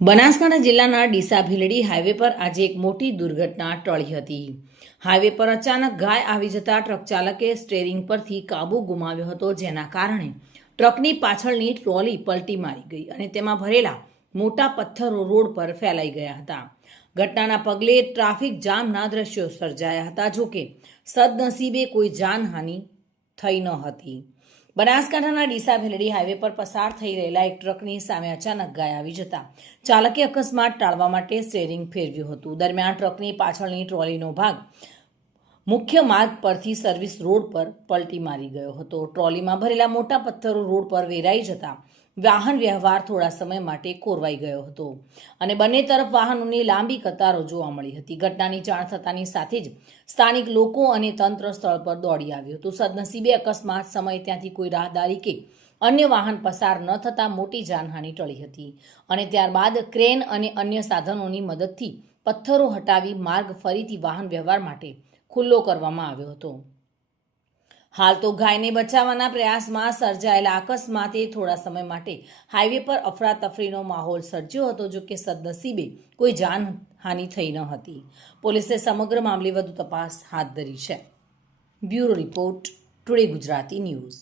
બનાસકાંઠા જિલ્લાના ડીસા ભીલડી હાઈવે પર આજે એક મોટી દુર્ઘટના ટળી હતી। હાઈવે પર અચાનક ગાય આવી જતા ટ્રક ચાલકે સ્ટીયરિંગ પરથી કાબુ ગુમાવ્યો હતો, જેના કારણે ટ્રકની પાછળની ટ્રોલી પલટી મારી ગઈ અને તેમાં ભરેલા મોટા પથ્થરો રોડ પર ફેલાઈ ગયા હતા। ઘટનાના પગલે ટ્રાફિક જામના દ્રશ્યો સર્જાયા હતા। જોકે સદનસીબે કોઈ જાનહાનિ થઈ ન હતી। બનાસકાંઠાના ડીસા ભીલડી હાઈવે પર પસાર થઈ રહેલા એક ટ્રકની સામે અચાનક ગાય આવી જતા ચાલકે અકસ્માત ટાળવા માટે સ્ટીયરિંગ ફેરવ્યું હતું। દરમિયાન ટ્રકની પાછળની ટ્રોલીનો ભાગ મુખ્ય માર્ગ પરથી સર્વિસ રોડ પર પલટી મારી ગયો હતો। ટ્રોલીમાં ભરેલા મોટા પથ્થરો રોડ પર વેરાઈ જતા વાહન વ્યવહાર થોડા સમય માટે ખોરવાઈ ગયો હતો અને બંને તરફ વાહનોની લાંબી કતારો જોવા મળી હતી। ઘટનાની જાણ થતાની સાથે જ સ્થાનિક લોકો અને તંત્ર સ્થળ પર દોડી આવ્યું હતું। સદનસીબે અકસ્માત સમયે ત્યાંથી કોઈ રાહદારી કે અન્ય વાહન પસાર ન થતાં મોટી જાનહાનિ ટળી હતી અને ત્યારબાદ ક્રેન અને અન્ય સાધનોની મદદથી પથ્થરો હટાવી માર્ગ ફરીથી વાહન વ્યવહાર માટે ખુલ્લો કરવામાં આવ્યો હતો। હાલ તો ગાયને બચાવવાના પ્રયાસમાં સર્જાયેલા અકસ્માતે થોડા સમય માટે હાઈવે પર અફરાતફરીનો માહોલ સર્જ્યો હતો। જો કે સદનસીબે કોઈ જાનહાનિ થઈ ન હતી। પોલીસે સમગ્ર મામલે વધુ તપાસ હાથ ધરી છે। Bureau report, today Gujarati news.